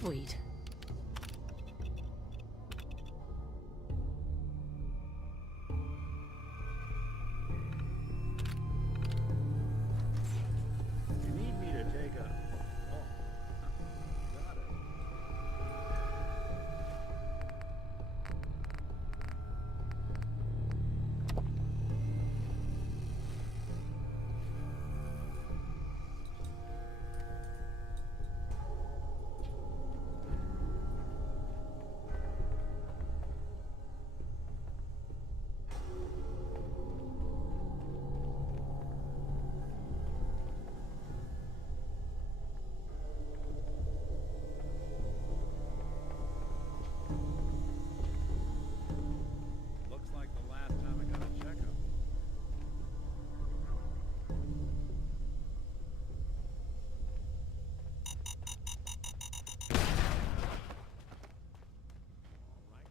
Sweet. You need me to take a... Oh, got it. Looks like the last time I got a checkup. All right.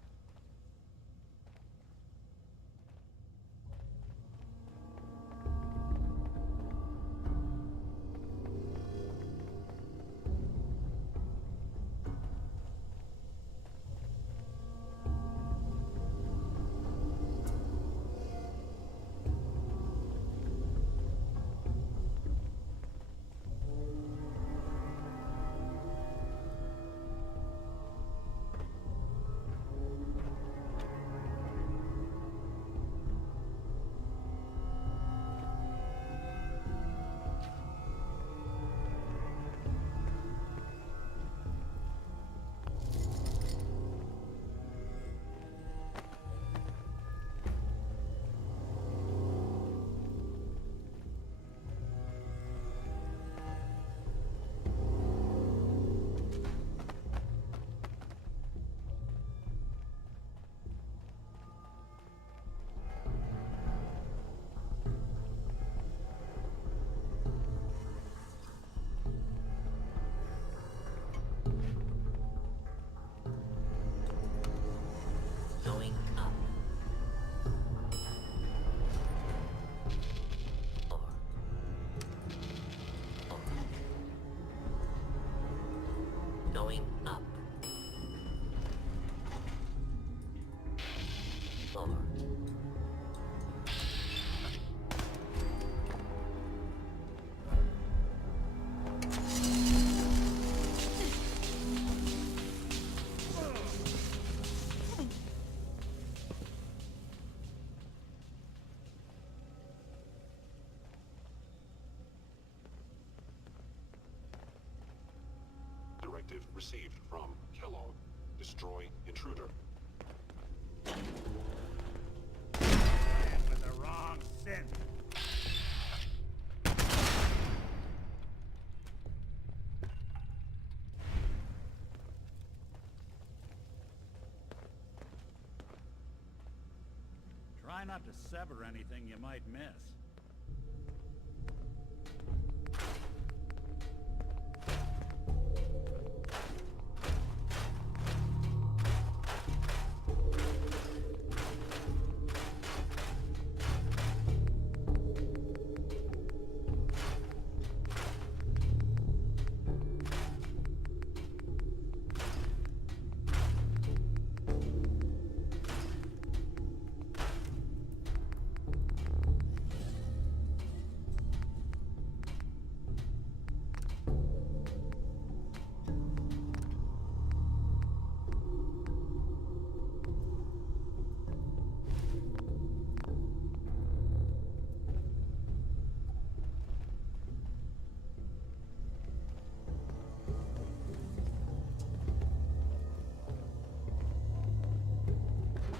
Going up. Lower. Lower. Going up. Lower. Directive received from Kellogg. Destroy intruder. Playing with the wrong synth. Try not to sever anything you might miss.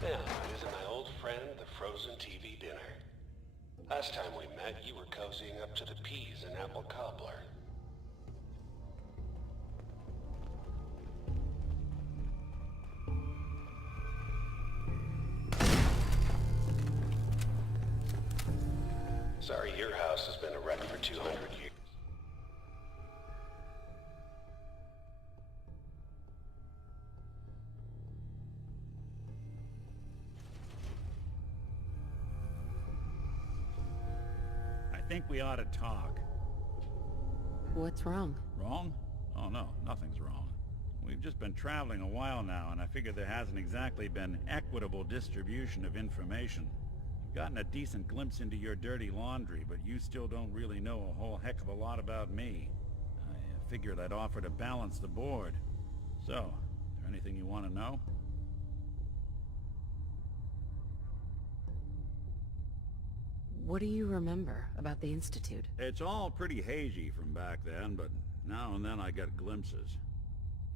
Now, using my old friend, the frozen TV dinner. Last time we met, you were cozying up to the peas and apple cobbler. Sorry, your house has been a wreck for 200 years. I think we ought to talk. What's wrong? Wrong? Oh no, nothing's wrong. We've just been traveling a while now, and I figure there hasn't exactly been equitable distribution of information. I've gotten a decent glimpse into your dirty laundry, but you still don't really know a whole heck of a lot about me. I figured I'd offer to balance the board. So, is there anything you want to know? What do you remember about the Institute? It's all pretty hazy from back then, but now and then I get glimpses.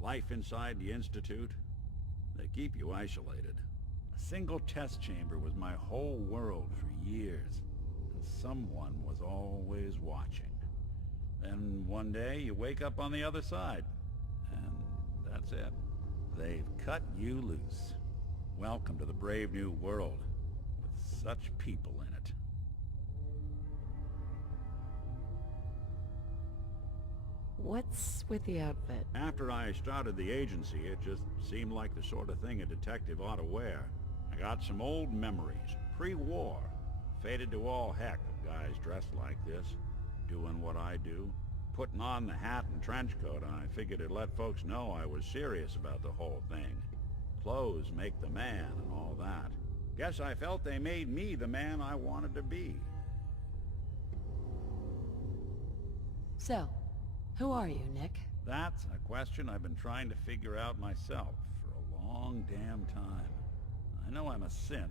Life inside the Institute, they keep you isolated. A single test chamber was my whole world for years, and someone was always watching. Then one day you wake up on the other side, and that's it. They've cut you loose. Welcome to the brave new world, with such people in it. What's with the outfit? After I started the agency, it just seemed like the sort of thing a detective ought to wear. I got some old memories, pre-war. Faded to all heck of guys dressed like this, doing what I do. Putting on the hat and trench coat, I figured it'd let folks know I was serious about the whole thing. Clothes make the man and all that. Guess I felt they made me the man I wanted to be. So, who are you, Nick? That's a question I've been trying to figure out myself for a long damn time. I know I'm a synth,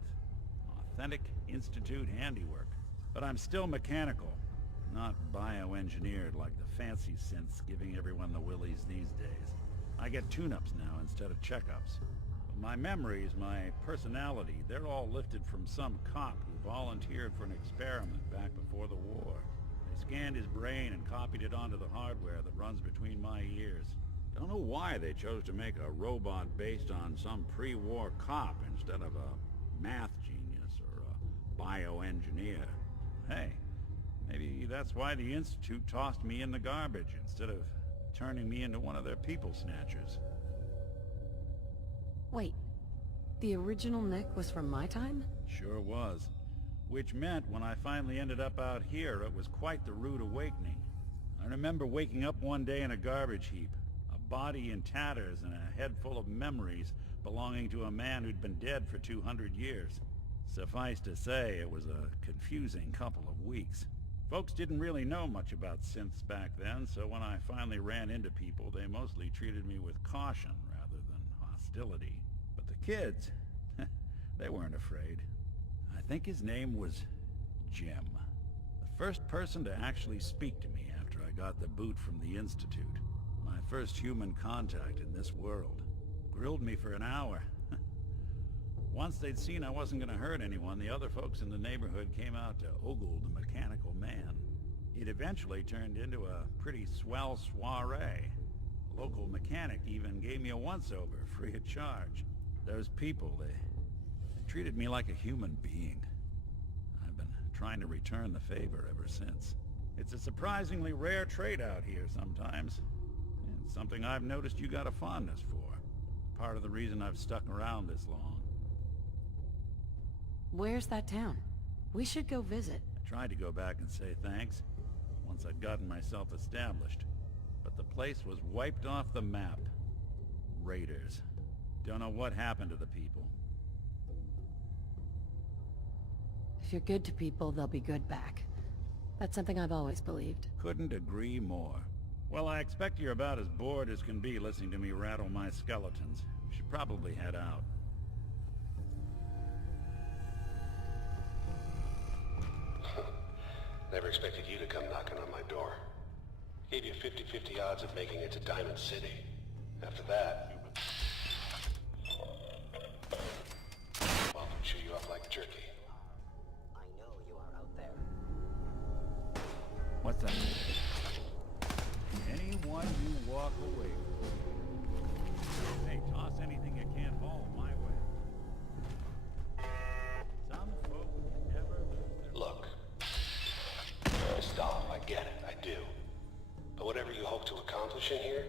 authentic Institute handiwork, but I'm still mechanical, not bioengineered like the fancy synths giving everyone the willies these days. I get tune-ups now instead of checkups. But my memories, my personality, they're all lifted from some cop who volunteered for an experiment back before the war. They scanned his brain and copied it onto the hardware that runs between my ears. Don't know why they chose to make a robot based on some pre-war cop instead of a math genius or a bioengineer. Hey, maybe that's why the Institute tossed me in the garbage instead of turning me into one of their people snatchers. Wait, the original Nick was from my time? Sure was. Which meant when I finally ended up out here, it was quite the rude awakening. I remember waking up one day in a garbage heap, a body in tatters and a head full of memories belonging to a man who'd been dead for 200 years. Suffice to say, it was a confusing couple of weeks. Folks didn't really know much about synths back then, so when I finally ran into people, they mostly treated me with caution rather than hostility. But the kids, they weren't afraid. I think his name was Jim. The first person to actually speak to me after I got the boot from the Institute. My first human contact in this world. Grilled me for an hour. Once they'd seen I wasn't going to hurt anyone, the other folks in the neighborhood came out to ogle the mechanical man. It eventually turned into a pretty swell soiree. A local mechanic even gave me a once-over, free of charge. Those people, they treated me like a human being. I've been trying to return the favor ever since. It's a surprisingly rare trait out here sometimes. And something I've noticed you got a fondness for. Part of the reason I've stuck around this long. Where's that town? We should go visit. I tried to go back and say thanks, once I'd gotten myself established. But the place was wiped off the map. Raiders. Don't know what happened to the people. If you're good to people, they'll be good back. That's something I've always believed. Couldn't agree more. Well, I expect you're about as bored as can be listening to me rattle my skeletons. We should probably head out. Never expected you to come knocking on my door. Gave you 50-50 odds of making it to Diamond City. After that, well, chew you up like jerky. I know you are out there. What's that? Anyone you walk away from. Hey, toss anything you can't haul my way. Some folks never lose their... Look. Stop, I get it, I do. But whatever you hope to accomplish in here,